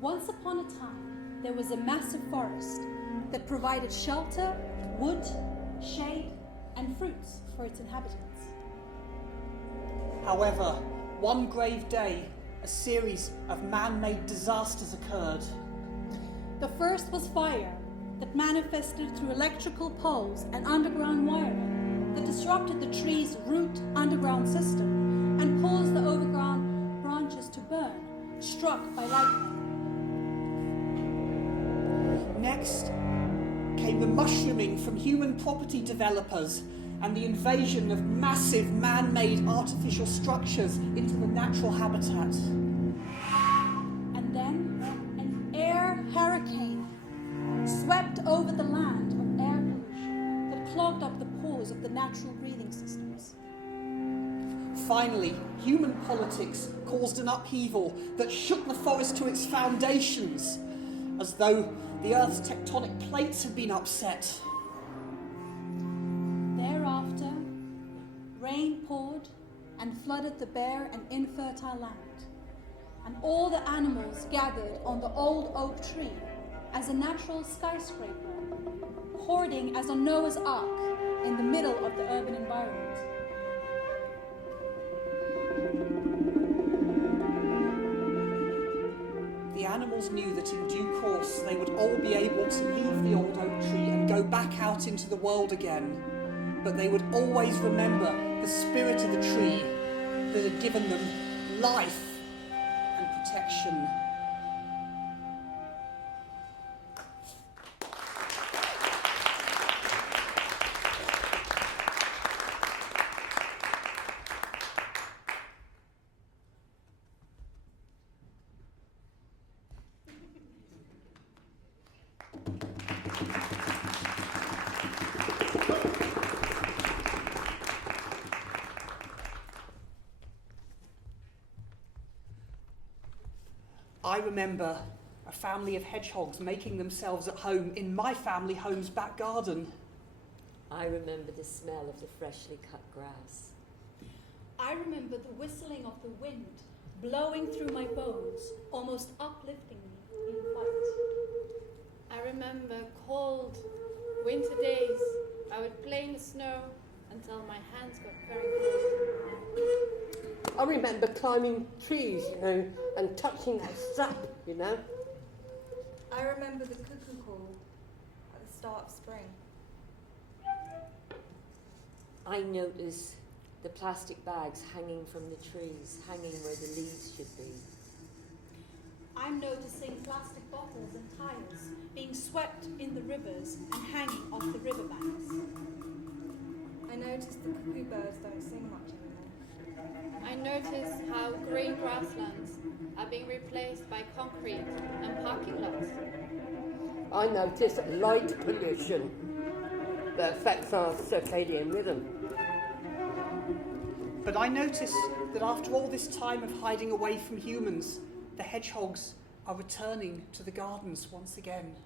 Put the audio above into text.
Once upon a time, there was a massive forest that provided shelter, wood, shade, and fruits for its inhabitants. However, one grave day, a series of man-made disasters occurred. The first was fire that manifested through electrical poles and underground wiring that disrupted the tree's root underground system and caused the overground branches to burn, struck by lightning. Next came the mushrooming from human property developers and the invasion of massive man-made artificial structures into the natural habitat. And then an air hurricane swept over the land of air pollution that clogged up the pores of the natural breathing systems. Finally, human politics caused an upheaval that shook the forest to its foundations, as though the Earth's tectonic plates had been upset. Thereafter, rain poured and flooded the bare and infertile land, and all the animals gathered on the old oak tree as a natural skyscraper, hoarding as on Noah's Ark in the middle of the urban environment. The animals knew that in due course they would all be able to leave the old oak tree and go back out into the world again, but they would always remember the spirit of the tree that had given them life and protection. I remember a family of hedgehogs making themselves at home in my family home's back garden. I remember the smell of the freshly cut grass. I remember the whistling of the wind blowing through my bones, almost uplifting me in flight. I remember cold winter days. I would play in the snow until my hands got very cold. I remember climbing trees, and touching that sap, I remember the cuckoo call at the start of spring. I notice the plastic bags hanging from the trees, hanging where the leaves should be. I'm noticing plastic bottles and tires being swept in the rivers and hanging off the riverbanks. I noticed the cuckoo birds don't sing much anymore. I notice how green grasslands are being replaced by concrete and parking lots. I noticed light pollution that affects our circadian rhythm. But I noticed that after all this time of hiding away from humans, the hedgehogs are returning to the gardens once again.